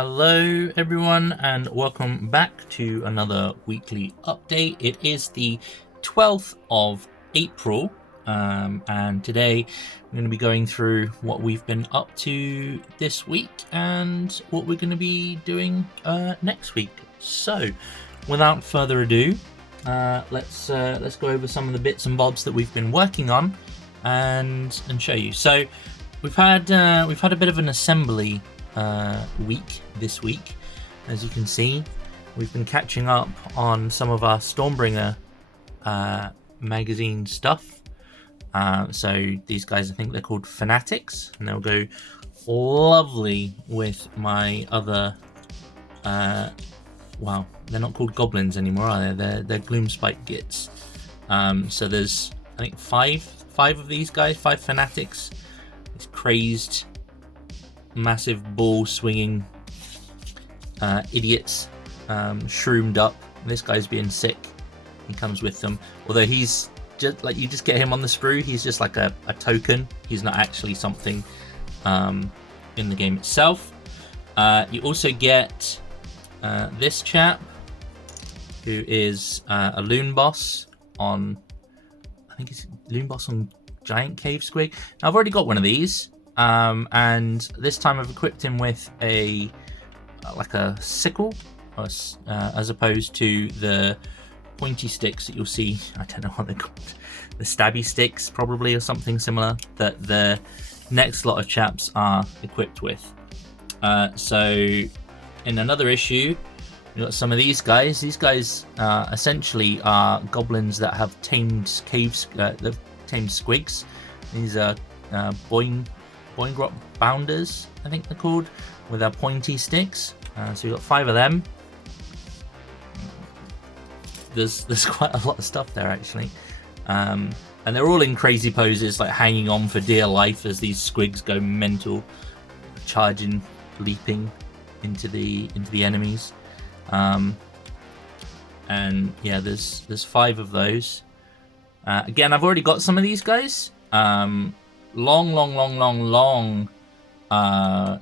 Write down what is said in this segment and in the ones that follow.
Hello everyone and welcome back to another weekly update. It is the 12th of April and today I'm going to be going through what we've been up to this week and what we're going to be doing next week. So without further ado, let's go over some of the bits and bobs that we've been working on and show you. So we've had a bit of an assembly week this week. As you can see, we've been catching up on some of our Stormbringer magazine stuff. So these guys, I think they're called Fanatics, and they'll go lovely with my other wow, they're not called goblins anymore, are they? They're Gloomspite Gitz. So there's, I think, five of these guys, 5 Fanatics. It's crazed, massive ball swinging idiots, shroomed up. This guy's being sick. He comes with them, although he's just like, you just get him on the sprue. He's just like a token. He's not actually something in the game itself. You also get this chap, who is a loon boss on, I think it's loon boss on giant cave squig. Now I've already got one of these. And this time I've equipped him with a like a sickle, as opposed to the pointy sticks that you'll see. I don't know what they're called, the stabby sticks probably, or something similar, that the next lot of chaps are equipped with. So in another issue, we've got some of these guys. These guys essentially are goblins that have tamed caves, they've tamed squigs. These are Boingrot Bounders, I think they're called, with our pointy sticks. So we've got 5 of them. There's quite a lot of stuff there actually, and they're all in crazy poses, like hanging on for dear life as these squigs go mental, charging, leaping into the enemies. And yeah, there's 5 of those. Again, I've already got some of these guys. Long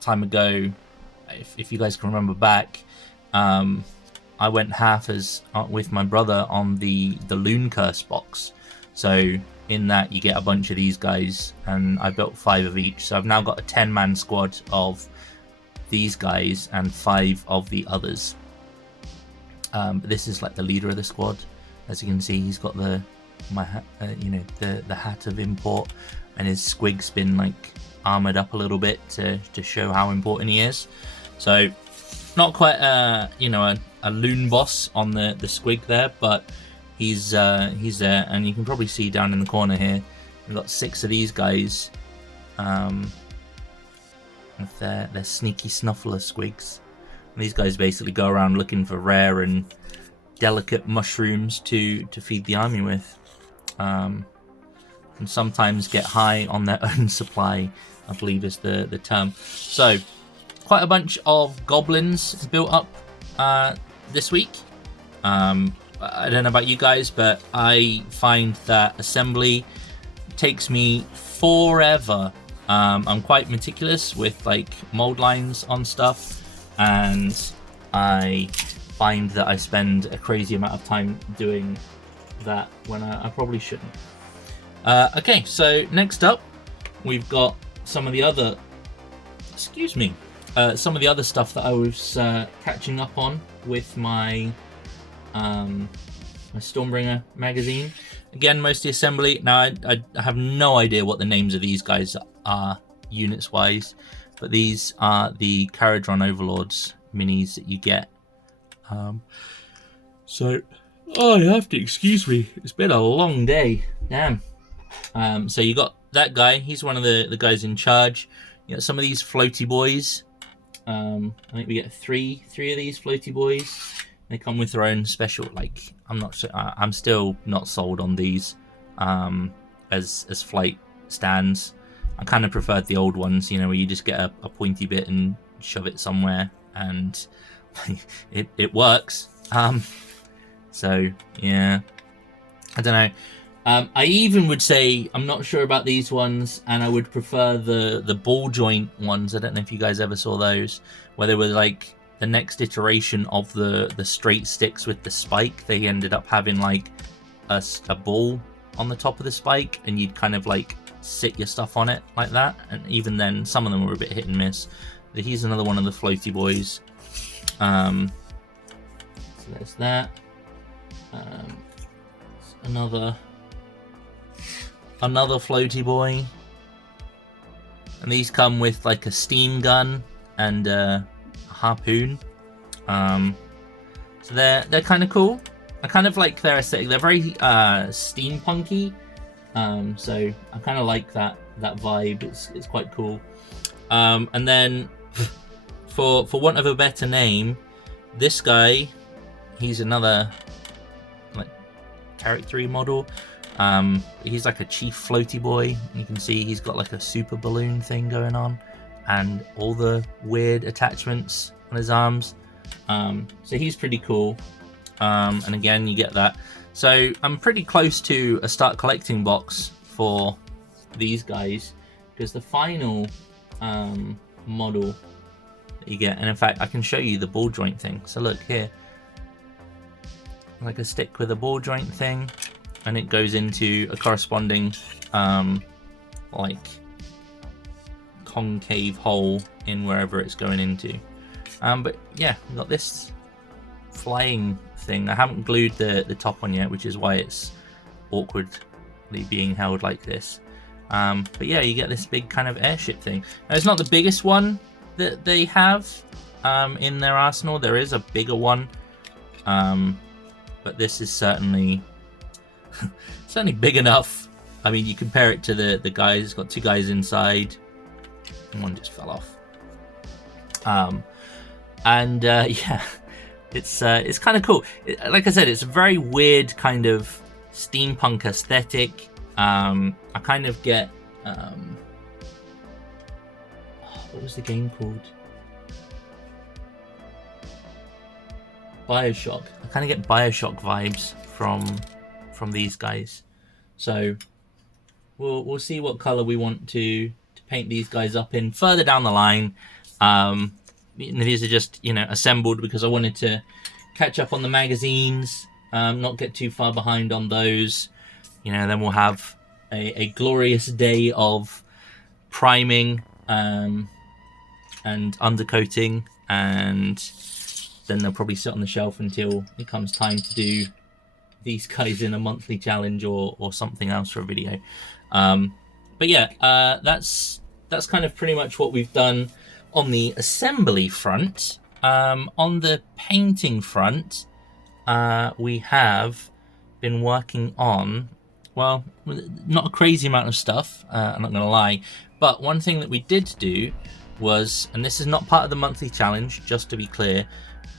time ago, if you guys can remember back, I went half as with my brother on the Loon Curse box. So in that you get a bunch of these guys, and I built 5 of each. So I've now got a 10-man squad of these guys and 5 of the others. But this is like the leader of the squad. As you can see, he's got the hat of import, and his squig's been like armored up a little bit to show how important he is. So not quite a loon boss on the squig there, but he's there, and you can probably see down in the corner here we've got 6 of these guys with their sneaky snuffler squigs. And these guys basically go around looking for rare and delicate mushrooms to feed the army with, and sometimes get high on their own supply, I believe is the term. So quite a bunch of goblins built up this week. I don't know about you guys, but I find that assembly takes me forever. I'm quite meticulous with like mold lines on stuff, and I find that I spend a crazy amount of time doing that when I probably shouldn't. Okay, so next up we've got some of the other stuff that I was catching up on with my my Stormbringer magazine. Again, mostly assembly. Now I have no idea what the names of these guys are units wise, but these are the Kharadron Overlords minis that you get. So you have to excuse me, it's been a long day, damn. So you got that guy, he's one of the guys in charge. You got some of these floaty boys. I think we get three of these floaty boys. They come with their own special, like, I'm still not sold on these as flight stands. I kind of preferred the old ones, where you just get a pointy bit and shove it somewhere, and it works. So yeah, I don't know. I even would say I'm not sure about these ones, and I would prefer the ball joint ones. I don't know if you guys ever saw those, where they were like the next iteration of the straight sticks with the spike. They ended up having like a ball on the top of the spike, and you'd kind of like sit your stuff on it like that. And even then, some of them were a bit hit and miss. But here's another one of the floaty boys. So there's that. Another floaty boy, and these come with like a steam gun and a harpoon. So they're kind of cool. I kind of like their aesthetic. They're very steampunky. So I kind of like that vibe. It's quite cool. And then for want of a better name, this guy, he's another like character model. He's like a chief floaty boy. You can see he's got like a super balloon thing going on, and all the weird attachments on his arms. So he's pretty cool. And again, you get that. So I'm pretty close to a start collecting box for these guys, because the final model that you get, and in fact I can show you the ball joint thing. So look here, like a stick with a ball joint thing, and it goes into a corresponding like concave hole in wherever it's going into. But yeah, we've got this flying thing. I haven't glued the top on yet, which is why it's awkwardly being held like this. But yeah, you get this big kind of airship thing. Now, it's not the biggest one that they have in their arsenal. There is a bigger one, but this is certainly big enough. I mean, you compare it to the guys. It's got two guys inside, and one just fell off. Yeah, it's kind of cool. Like I said, it's a very weird kind of steampunk aesthetic. I kind of get what was the game called? Bioshock. I kind of get Bioshock vibes from these guys. So we'll see what color we want to paint these guys up in further down the line. These are just, assembled because I wanted to catch up on the magazines, not get too far behind on those. Then we'll have a glorious day of priming and undercoating, and then they'll probably sit on the shelf until it comes time to do these guys in a monthly challenge or something else for a video. But yeah, that's kind of pretty much what we've done on the assembly front. On the painting front, we have been working on, well, not a crazy amount of stuff, I'm not going to lie, but one thing that we did do was, and this is not part of the monthly challenge, just to be clear,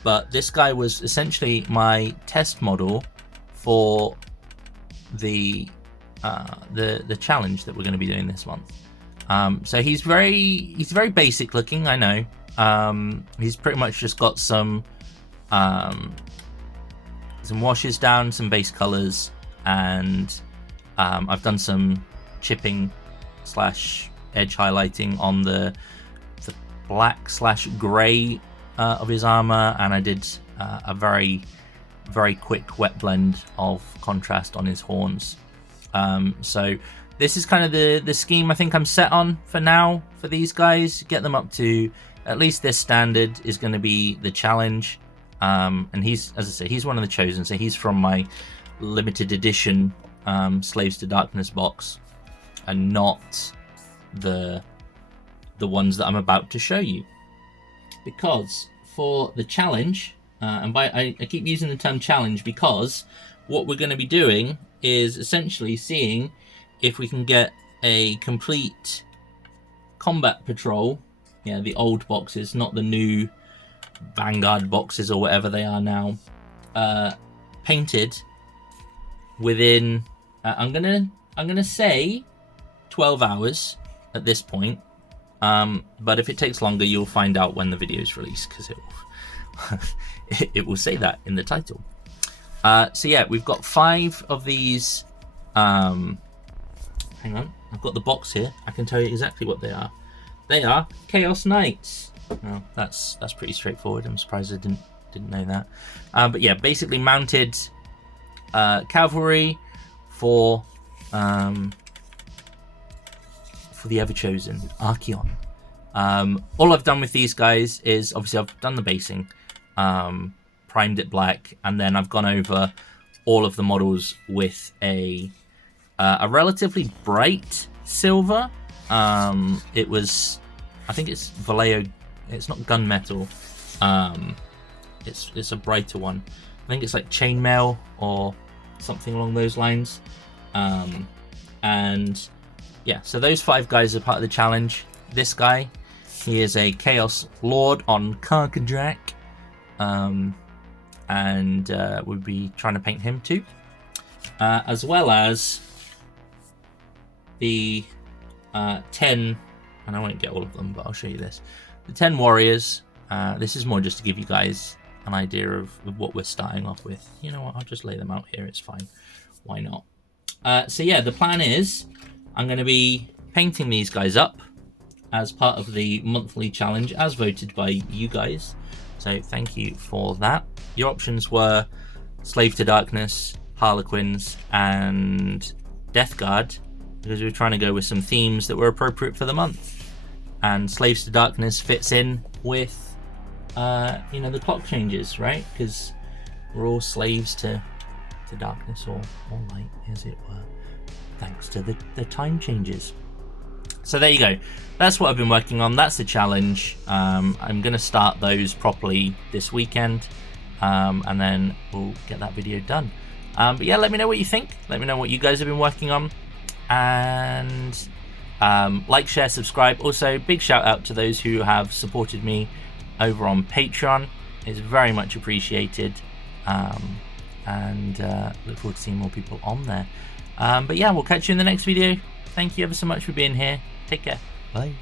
but this guy was essentially my test model for the challenge that we're going to be doing this month. So he's very basic looking, I know. He's pretty much just got some washes down, some base colors, and I've done some chipping / edge highlighting on the black / gray of his armor, and I did a very quick wet blend of contrast on his horns. So this is kind of the scheme I think I'm set on for now for these guys. Get them up to at least this standard is going to be the challenge. And he's, as I say, he's one of the chosen. So he's from my limited edition Slaves to Darkness box, and not the ones that I'm about to show you. Because for the challenge, and I keep using the term challenge because what we're going to be doing is essentially seeing if we can get a complete combat patrol, the old boxes, not the new Vanguard boxes or whatever they are now, painted within I'm gonna say 12 hours at this point, but if it takes longer, you'll find out when the video is released, because it will say that in the title. So yeah, we've got 5 of these Hang on, I've got the box here. I can tell you exactly what they are. They are Chaos Knights. Well, that's pretty straightforward. I'm surprised I didn't know that. But yeah, basically mounted cavalry for the ever-chosen Archeon. All I've done with these guys is, obviously I've done the basing, primed it black, and then I've gone over all of the models with a relatively bright silver. It was, I think it's Vallejo, it's not gunmetal, it's a brighter one. I think it's like chainmail or something along those lines. And yeah, so those 5 guys are part of the challenge. This guy, he is a Chaos Lord on Kharadron, and we'll be trying to paint him too, as well as the 10, and I won't get all of them, but I'll show you this. The 10 warriors. This is more just to give you guys an idea of what we're starting off with. You know what? I'll just lay them out here. It's fine. Why not? So yeah, the plan is I'm going to be painting these guys up as part of the monthly challenge, as voted by you guys. So thank you for that. Your options were Slave to Darkness, Harlequins, and Death Guard, because we were trying to go with some themes that were appropriate for the month. And Slaves to Darkness fits in with, you know, the clock changes, right? Because we're all slaves to darkness or light, as it were, thanks to the time changes. So there you go. That's what I've been working on. That's the challenge. I'm going to start those properly this weekend, and then we'll get that video done. But yeah, let me know what you think. Let me know what you guys have been working on. And like, share, subscribe. Also, big shout out to those who have supported me over on Patreon. It's very much appreciated. And look forward to seeing more people on there. But yeah, we'll catch you in the next video. Thank you ever so much for being here. Take care. Bye.